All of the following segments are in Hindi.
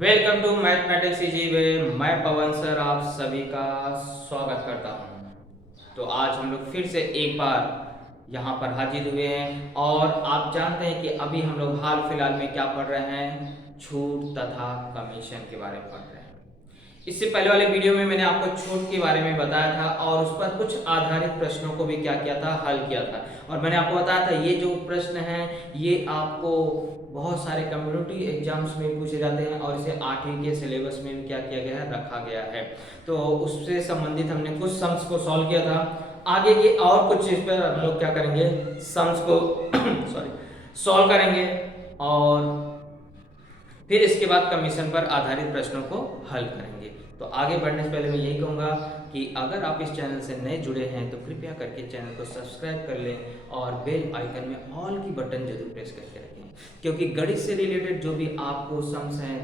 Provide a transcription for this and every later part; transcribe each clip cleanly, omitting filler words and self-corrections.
Welcome to mathematics easy way. मैं पवन सर आप सभी का स्वागत करता हूँ। तो आज हम लोग फिर से एक बार यहाँ पर हाजिर हुए हैं और आप जानते हैं कि अभी हम लोग हाल फिलहाल में क्या पढ़ रहे हैं, छूट तथा कमीशन के बारे में पढ़ रहे हैं। इससे पहले वाले वीडियो में मैंने आपको छूट के बारे में बताया था और उस पर कुछ आधारित प्रश्नों को भी क्या किया था, हल किया था। और मैंने आपको बताया था ये जो प्रश्न हैं ये आपको बहुत सारे कम्युनिटी एग्जाम्स में पूछे जाते हैं और इसे 8वीं के सिलेबस में भी क्या किया गया है, रखा गया है। तो उससे संबंधित हमने कुछ सम्स को सॉल्व किया था। आगे के और कुछ चीज पर हम लोग क्या करेंगे, सम्स को सॉरी सॉल्व करेंगे और फिर इसके बाद कमीशन पर आधारित प्रश्नों को हल करेंगे। तो आगे बढ़ने से पहले मैं यही कहूँगा कि अगर आप इस चैनल से नए जुड़े हैं तो कृपया करके चैनल को सब्सक्राइब कर लें और बेल आइकन में ऑल की बटन जरूर प्रेस करके रखें, क्योंकि गणित से रिलेटेड जो भी आपको सम्स हैं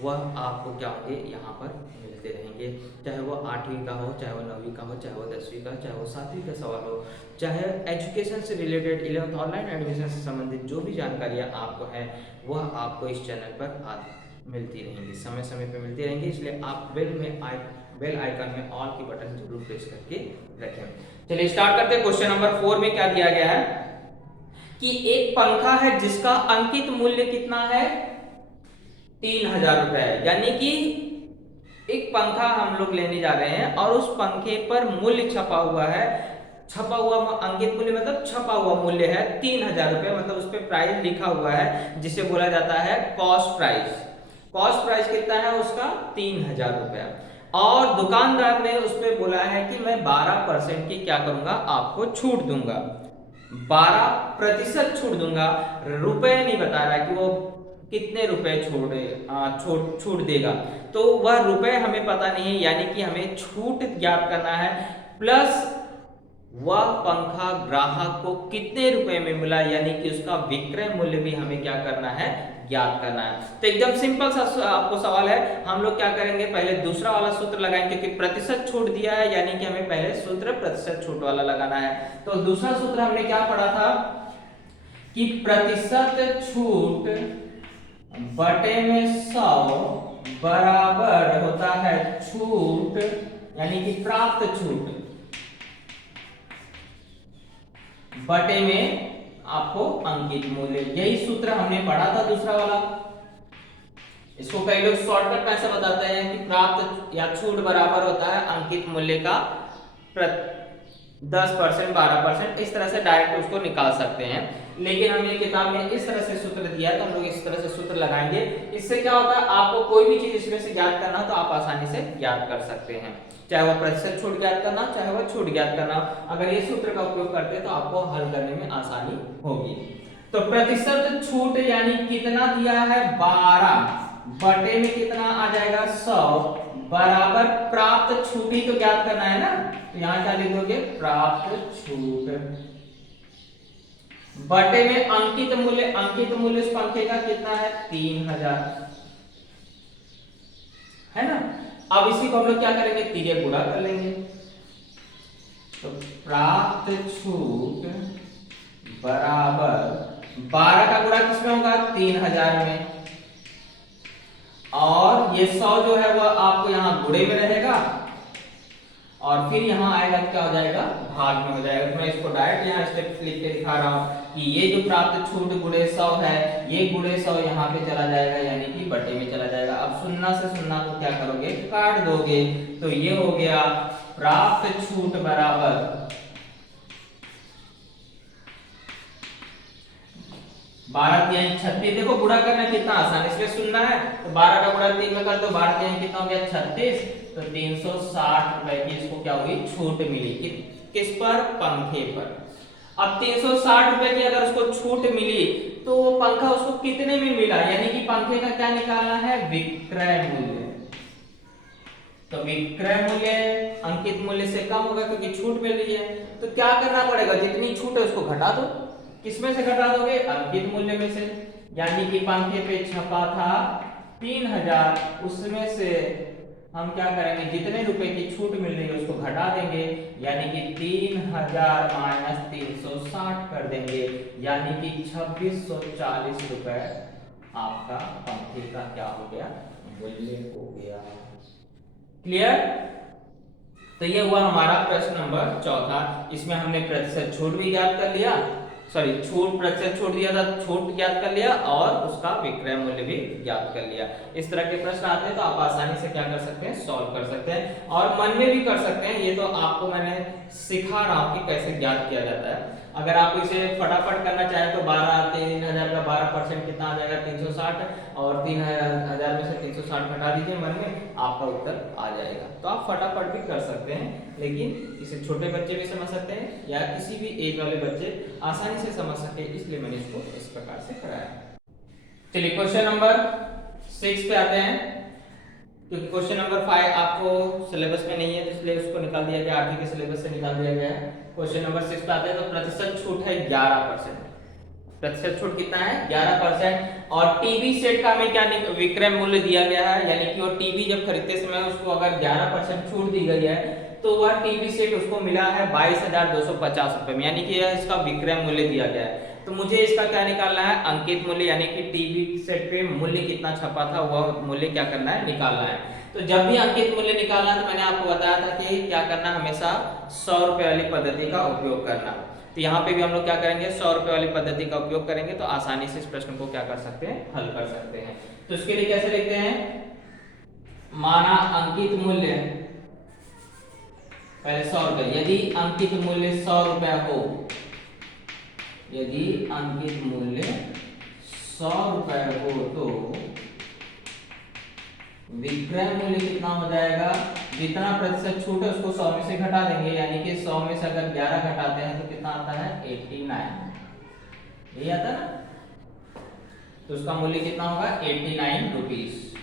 वह आपको क्या होंगे, यहाँ पर मिलते रहेंगे। चाहे वो 8वीं का हो, चाहे वो 9वीं का हो, चाहे वो 10वीं का, चाहे वो 7वीं का सवाल हो, चाहे एजुकेशन से रिलेटेड 11th ऑनलाइन एडमिशन से संबंधित जो भी जानकारियाँ आपको हैं वह आपको इस चैनल पर मिलती रहेंगी, समय समय पर मिलती रहेंगी। इसलिए आप बेल आइकन में ऑल की बटन जरूर प्रेस करके रखें। चलिए स्टार्ट करते हैं। क्वेश्चन नंबर 4 में क्या दिया गया है कि एक पंखा है जिसका अंकित मूल्य कितना है, 3000 रुपए है। यानी कि एक पंखा हम लोग लेने जा रहे हैं और उस पंखे पर मूल्य छपा हुआ है, छपा हुआ अंकित मूल्य मतलब छपा हुआ मूल्य है 3000 रुपए, मतलब उस पर प्राइस लिखा हुआ है जिसे बोला जाता है कॉस्ट प्राइस। कॉस्ट प्राइस कितना है उसका, 3000 रुपया। और दुकानदार ने उस पर बोला है कि मैं 12% की क्या करूंगा, आपको छूट दूंगा, 12% छूट दूंगा। रुपए नहीं बता रहा है कि वो कितने रुपए छूट देगा, तो वह रुपए हमें पता नहीं है, यानी कि हमें छूट ज्ञात करना है प्लस वह पंखा ग्राहक को कितने रुपए में मिला, यानी कि उसका विक्रय मूल्य भी हमें क्या करना है, ज्ञात करना है। तो एकदम सिंपल सा आपको सवाल है। हम लोग क्या करेंगे, पहले दूसरा वाला सूत्र लगाएंगे क्योंकि प्रतिशत छूट दिया है, यानी कि हमें पहले सूत्र प्रतिशत छूट वाला लगाना है। तो दूसरा सूत्र हमने क्या पढ़ा था कि प्रतिशत छूट बटे में 100 बराबर होता है छूट, यानी कि प्राप्त छूट बटे में आपको अंकित मूल्य। यही सूत्र हमने पढ़ा था दूसरा वाला। इसको कई लोग शॉर्टकट में ऐसा बताते हैं कि प्राप्त या छूट बराबर होता है अंकित मूल्य का 10%, 12%, इस तरह से डायरेक्ट उसको निकाल सकते हैं। लेकिन हमें किताब में इस तरह से सूत्र दिया है तो हम लोग इस तरह से सूत्र लगाएंगे। इससे क्या होता है, आपको कोई भी चीज इसमें से ज्ञात करना हो तो आप आसानी से ज्ञात कर सकते हैं, चाहे वो प्रतिशत छूट ज्ञात करना, चाहे वो छूट ज्ञात करना। अगर ये सूत्र का उपयोग करते हैं तो आपको हल करने में आसानी होगी। तो प्रतिशत छूट यानी कितना दिया है, 12 बटे में कितना आ जाएगा, 100 बराबर प्राप्त छूट ही तो ज्ञात करना है ना, तो यहां क्या लिख दोगे, प्राप्त छूट बटे में अंकित मूल्य। अंकित मूल्य इस पंखे का कितना है, 3000 है ना। अब इसी को हम लोग क्या करेंगे, तिर्यक गुणा कर लेंगे। तो प्राप्त छूट बराबर 12 का गुणा किसमें होगा, 3000 में, और ये 100 जो है वह आपको यहाँ गुणे में रहेगा और फिर यहाँ आएगा क्या हो जाएगा, भाग में हो जाएगा। तो मैं इसको डायरेक्ट यहाँ स्टेप लिख के दिखा रहा हूँ कि ये जो प्राप्त छूट गुणे 100 है, ये गुणे 100 यहाँ पे चला जाएगा, यानी कि बटे में चला जाएगा। अब शून्य से शून्य को क्या करोगे, काट दोगे। तो ये हो गया प्राप्त छूट बराबर 12 3 36। देखो गुणा करना कितना आसान, इसलिए शून्य है तो 12 का गुणा 3 में कर दो, 12 3 कितना हो गया, 36। तो 360 रुपए की इसको क्या हुई, छूट मिली। किस पर, पंखे पर। अब 360 रुपए की अगर उसको छूट मिली तो वो पंखा उसको कितने में मिला, यानी कि पंखे का क्या निकालना है, विक्रय मूल्य। तो विक्रय मूल्य अंकित मूल्य से कम होगा क्योंकि छूट मिल रही है। तो क्या करना पड़ेगा, जितनी छूट है उसको घटा दो। किसमें से घटा दोगे, अंकित मूल्य में से। यानी कि पंखे पे छपा था 3000, उसमें से हम क्या करेंगे, जितने रुपए की छूट मिल रही है उसको घटा देंगे, यानी कि 3000 माइनस 360 कर देंगे, यानी कि 2640 रुपए आपका पंखे का क्या हो गया, मूल्य हो गया। क्लियर? तो ये हुआ हमारा प्रश्न नंबर चौथा। इसमें हमने प्रतिशत छूट भी ज्ञात कर लिया, सॉरी छूट प्रतिशत छूट दिया था, छूट ज्ञात कर लिया और उसका विक्रय मूल्य भी ज्ञात कर लिया। इस तरह के प्रश्न आते हैं तो आप आसानी से क्या कर सकते हैं, सॉल्व कर सकते हैं और मन में भी कर सकते हैं। ये तो आपको मैंने सिखा रहा हूं कि कैसे ज्ञात किया जाता है। अगर आप इसे फटाफट करना चाहें तो 3000 का 12% कितना आ जाएगा, 360, और 3000 में से 360 घटा दीजिए मन में, आपका उत्तर आ जाएगा। तो आप फटाफट भी कर सकते हैं, लेकिन इसे छोटे बच्चे भी समझ सकते हैं या किसी भी एज वाले बच्चे आसानी से समझ सके, इसलिए मैंने इसको इस प्रकार से कराया। चलिए क्वेश्चन नंबर 6 पे आते हैं, क्योंकि क्वेश्चन नंबर 5 आपको सिलेबस में नहीं है, इसलिए उसको निकाल दिया गया, 8वीं के सिलेबस से निकाल दिया गया है। क्वेश्चन नंबर 6 पे आते हैं तो प्रतिशत छूट है 11%। प्रतिशत छूट कितना है, 11%। और टीवी सेट का हमें क्या विक्रय मूल्य दिया गया है, यानी कि वो टीवी जब खरीदते समय उसको अगर 11% छूट दी गई है तो वह टीवी सेट उसको मिला है 22,250 रुपए में, यानी कि यह इसका विक्रय मूल्य दिया गया है। तो मुझे इसका क्या निकालना है, अंकित मूल्य, यानी कि टीवी सेट पे मूल्य कितना छपा था वह मूल्य क्या करना है, निकालना है। तो जब भी अंकित मूल्य निकालना है तो मैंने आपको बताया था कि क्या करना, हमेशा 100 रुपए वाली पद्धति का उपयोग करना। तो यहाँ पे भी हम लोग क्या करेंगे, 100 रुपए वाली पद्धति का उपयोग करेंगे, तो आसानी से इस प्रश्न को क्या कर सकते हैं, हल कर सकते हैं। तो इसके लिए कैसे लिखते हैं, माना अंकित मूल्य पहले 100 रुपए, यदि अंकित मूल्य 100 रुपए हो, यदि अंकित मूल्य 100 रुपए हो तो विक्रय मूल्य कितना हो जाएगा, जितना प्रतिशत छूट है उसको 100 में से घटा देंगे, यानी कि 100 में से अगर 11 घटाते हैं तो कितना आता है, 89, यही आता है ना। तो उसका मूल्य कितना होगा, 89 रुपीस।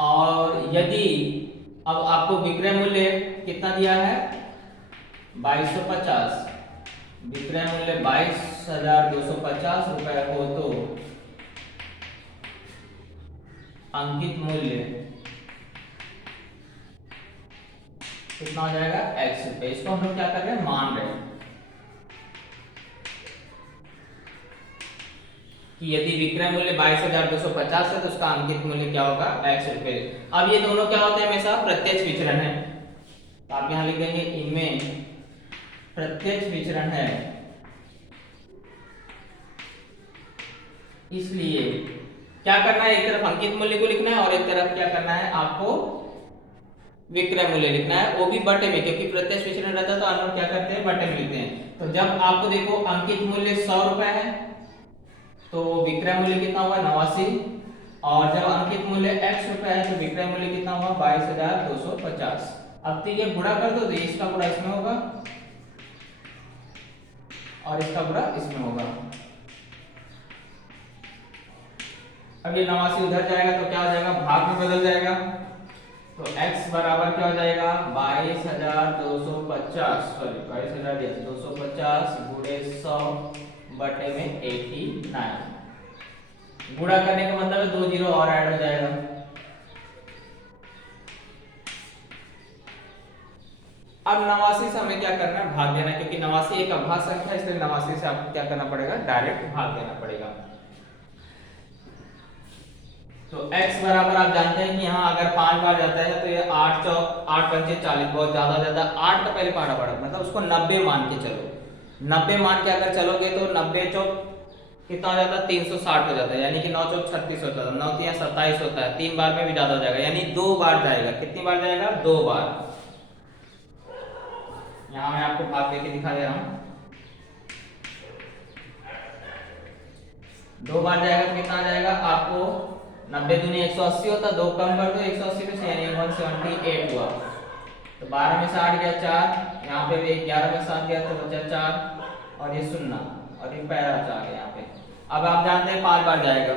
और यदि अब आपको विक्रय मूल्य कितना दिया है, 2250, विक्रय मूल्य 22,250 रुपए हो तो अंकित मूल्य कितना हो जाएगा, x रुपए। इसको हम लोग क्या कर रहे हैं, मान रहे हैं कि यदि विक्रय मूल्य 22,250 है तो उसका अंकित मूल्य क्या होगा, x रुपए। अब ये दोनों क्या होते हैं, हमेशा प्रत्यक्ष विचरण है, तो आप यहां लिख देंगे इनमें प्रत्यक्ष विचरण है, इसलिए क्या करना है, एक तरफ अंकित मूल्य को लिखना है और एक तरफ क्या करना है, आपको विक्रय मूल्य लिखना है, वो भी बटे में, क्योंकि प्रत्यक्ष विचरण रहता है तो हम लोग क्या करते हैं, बटे में लिखते हैं। तो जब आपको देखो अंकित मूल्य 100 रुपए है तो विक्रय मूल्य कितना हुआ, 89, और जब अंकित मूल्य x रुपए है तो विक्रय मूल्य कितना हुआ, 22,250। अब तो ये गुणा कर दो तो इसका गुणा इसमें होगा और इसका गुणा इसमें होगा। अब ये 89 उधर जाएगा तो क्या हो जाएगा, भाग में बदल जाएगा, तो x बराबर क्या हो जाएगा, 22,250, सॉरी 22,250 गुणे 100 बटे में 89। गुणा करने का मतलब है 2 जीरो और ऐड हो जाएगा। अब 89 से हमें क्या करना है, भाग देना, क्योंकि 89 एक अभाज्य संख्या है, इसलिए 89 से आपको क्या करना पड़ेगा, डायरेक्ट भाग देना पड़ेगा। तो x बराबर आप जानते हैं कि यहाँ अगर 5 बार जाता है तो ये 8 चौक 8 पंचे 40, बहुत ज्यादा हो जाता है। 8 का पहले पढ़ा पड़ा, मतलब उसको 90 मान के चलो, 90 मान के अगर चलोगे तो 90 चौक कितना हो जाता है, 360 हो जाता है, यानी कि 9 चौक 36 होता है, 9 तिया 27 होता है, 3 बार में भी ज्यादा हो जाएगा, यानी 2 बार जाएगा। कितनी बार जाएगा, 2 बार। यहाँ मैं आपको भाग देके दिखा दे रहा हूँ, 2 बार जाएगा तो कितना आ जाएगा आपको, 90 दूनी 180 होता है, 2 कम कर दो 180 में से, यानी 178 हुआ। तो 12 में से 8 गया 4, यहाँ पे भी 11 में 7 गया तो बचा 4, और ये 0 और ये पैरा 4 है यहाँ पे। अब आप जानते हैं 5 बार जाएगा,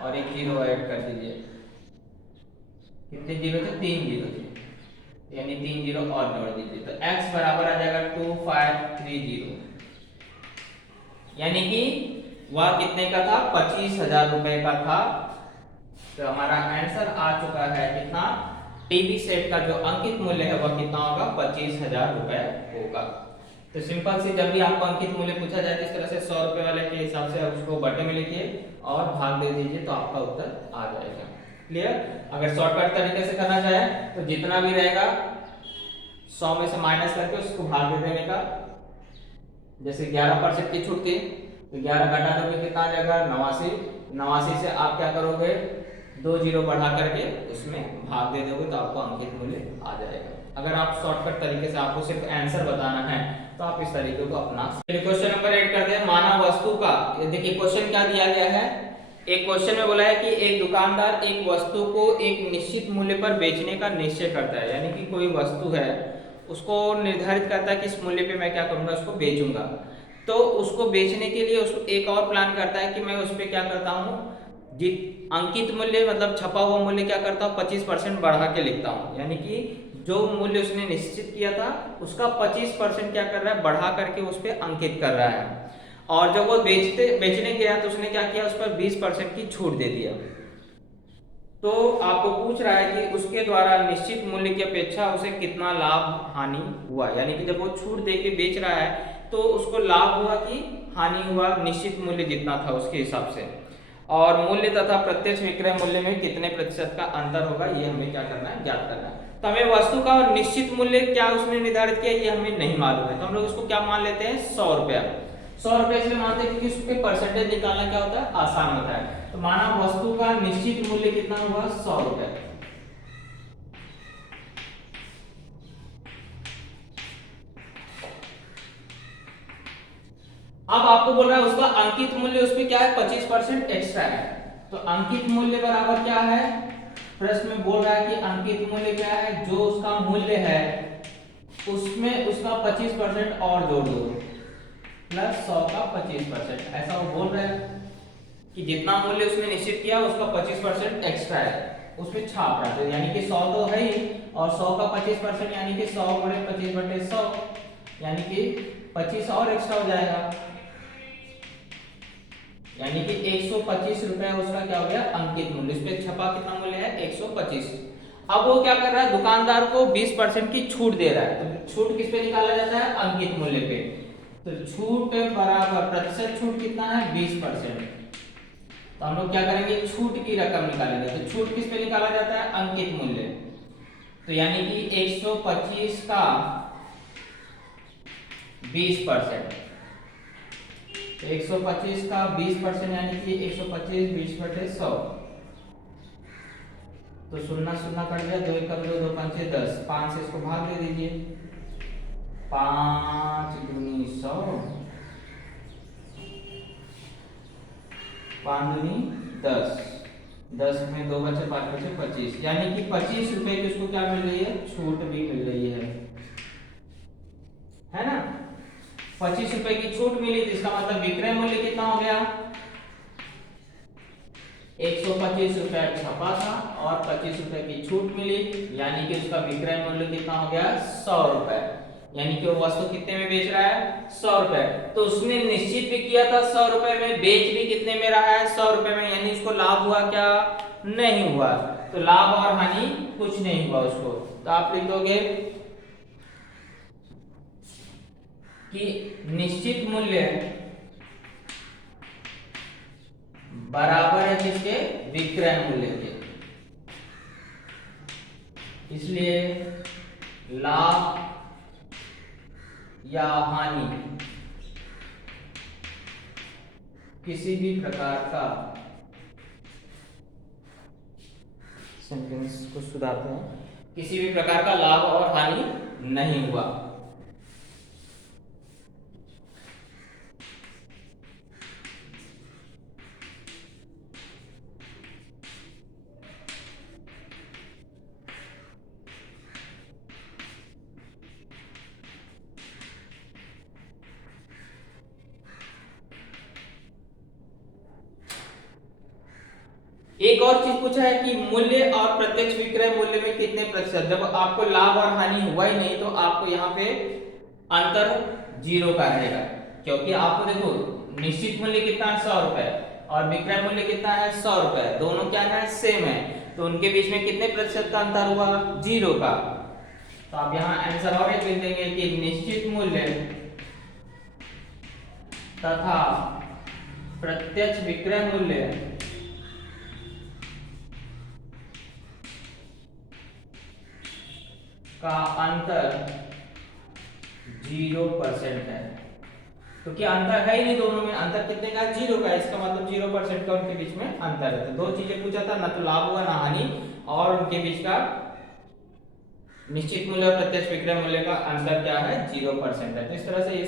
और एक जीरो ऐड कर दीजिए, कितने जीरो थे, 3 जीरो थे, यानी 3 जीरो और जोड़ दीजिए, तो x बराबर आ जाएगा 2530, यानी कि वह कितने का था, 25,000 रुपए का था। तो हमारा आंसर आ चुका है कितना, टीवी सेट का जो अंकित मूल्य है वह कितना होगा, 25,000 रुपए होगा। तो सिंपल सी, जब भी आपको अंकित मूल्य पूछा जाए तो इस तरह से 100 रुपए वाले के हिसाब से आप उसको बटे में लिखिए और भाग दे दीजिए तो आपका उत्तर आ जाएगा। क्लियर? अगर शॉर्टकट तरीके से करना चाहे तो जितना भी रहेगा 100 में से माइनस करके उसको भाग दे देने का। जैसे 11% की छूट थी तो 11 घटा दोगे कितना आ जाएगा, 89। 89 से आप क्या करोगे, 2 जीरो बढ़ा करके उसमें भाग दे दोगे तो आपको अंकित मूल्य आ जाएगा। अगर आप शॉर्टकट तरीके से आपको सिर्फ आंसर बताना है तो आप इस तरीके को अपना। क्वेश्चन नंबर 8 करते हैं। मानव वस्तु का, ये देखिए क्वेश्चन क्या दिया गया है। एक क्वेश्चन में बोला है कि एक दुकानदार एक वस्तु को एक निश्चित मूल्य पर बेचने का निश्चय करता है, यानी कि कोई वस्तु है उसको निर्धारित करता है कि इस मूल्य पे मैं क्या करूंगा, उसको बेचूंगा। तो उसको बेचने के लिए उसको एक और प्लान करता है कि मैं उस पर क्या करता हूँ, अंकित मूल्य मतलब छपा हुआ मूल्य क्या करता हूँ, 25% बढ़ा के लिखता हूँ। यानी कि जो मूल्य उसने निश्चित किया था उसका 25% क्या कर रहा है, बढ़ा करके उस पर अंकित कर रहा है। और जब वो बेचने गया तो उसने क्या किया, उस पर 20% की छूट दे दिया। तो आपको पूछ रहा है कि उसके द्वारा निश्चित मूल्य की अपेक्षा उसे कितना लाभ हानि हुआ, यानी कि जब वो छूट दे के बेच रहा है तो उसको लाभ हुआ कि हानि हुआ, निश्चित मूल्य जितना था उसके हिसाब से। और मूल्य तथा प्रत्यक्ष विक्रय मूल्य में कितने प्रतिशत का अंतर होगा, ये हमें क्या करना है, ज्ञात करना है। तो हमें वस्तु का निश्चित मूल्य क्या उसने निर्धारित किया ये हमें नहीं मालूम है, तो हम लोग इसको क्या मान लेते हैं, 100 रुपया। 100 रुपये इसलिए मानते हैं क्योंकि उसके परसेंटेज निकालना क्या होता है, आसान होता है। तो माना वस्तु का निश्चित मूल्य कितना हुआ, 100 रुपये। अब आपको बोल रहा है उसका अंकित मूल्य उस पे क्या है, 25% एक्स्ट्रा है। तो अंकित मूल्य बराबर क्या है, प्रश्न में बोल रहा है कि अंकित मूल्य क्या है, जो उसका मूल्य है उसमें उसका 25% और जोड़ दो प्लस 100 का 25%। ऐसा वो बोल रहा है कि जितना मूल्य उसने निश्चित किया उसका 25% एक्स्ट्रा है, उसमें छाप रहा है। यानी कि 100 तो है ही और 100 का 25% यानी कि 100 बड़े 25 बटे 100 यानी कि 25 और एक्स्ट्रा हो जाएगा, यानी कि 125 रुपए उसका क्या हो गया, अंकित मूल्य। इस पे छपा कितना मूल्य है, 125। अब वो क्या कर रहा है, दुकानदार को 20% की छूट दे रहा है। तो छूट किस पे निकाला जाता है, अंकित मूल्य पे। तो छूट बराबर प्रतिशत छूट कितना है, 20%। तो हम लोग क्या करेंगे, छूट की रकम निकालेंगे। तो छूट किस पे निकाला जाता है, अंकित मूल्य। तो यानी कि 125 का 20%, 125 का 20% यानी कि 125 20 बटे 100। तो शून्य शून्य कट गया, 2 एकम 2 2 पंचे 10, 5 से इसको भाग दे दीजिए, 5 दूनी 100, 5 दूनी 10, 10 में 2 बचे 5 बचे 25, यानी कि 25 रुपए की उसको क्या मिल रही है, छूट भी मिल रही है ना। 25 रुपए की छूट मिली तो इसका मतलब विक्रय मूल्य कितना हो गया, 125 रुपए छपा था और 25 रुपए की छूट मिली, यानी कि उसका विक्रय मूल्य कितना हो गया, 100 रुपए। यानी कि वो वस्तु कितने में बेच रहा है, 100 रुपए। तो उसने निश्चित भी किया था 100 रुपए में, बेच भी कितने में रहा है, 100 रुपए में, यानी उसको लाभ हुआ क्या, नहीं हुआ। तो लाभ और हानि कुछ नहीं हुआ उसको। तो आप लिख दोगे कि निश्चित मूल्य बराबर है किसके, विक्रय मूल्य के। इसलिए लाभ या हानि किसी भी प्रकार का, सेंटेंस को सुधारते हैं, किसी भी प्रकार का लाभ और हानि नहीं हुआ। एक और चीज पूछा है कि मूल्य और प्रत्यक्ष विक्रय मूल्य में कितने प्रतिशत। जब आपको लाभ और हानि हुआ ही नहीं तो आपको यहाँ पे अंतर 0 का रहेगा, क्योंकि आपको देखो निश्चित मूल्य कितना है, 100 रुपए और विक्रय मूल्य कितना है, 100 रुपए, दोनों क्या है, सेम है। तो उनके बीच में कितने प्रतिशत का अंतर हुआ? 0 का। तो आप यहाँ आंसर और एक लिख देंगे कि निश्चित मूल्य तथा प्रत्यक्ष विक्रय मूल्य का अंतर 0% है। क्योंकि अंतर है ही नहीं दोनों में, अंतर कितने का? 0 का। इसका मतलब 0% का उनके बीच में अंतर है। तो दो चीजें पूछा था, ना तो लाभ हुआ ना हानि, और उनके बीच का निश्चित मूल्य और प्रत्यक्ष विक्रय मूल्य का अंतर क्या है? 0% है। तो इस तरह से ये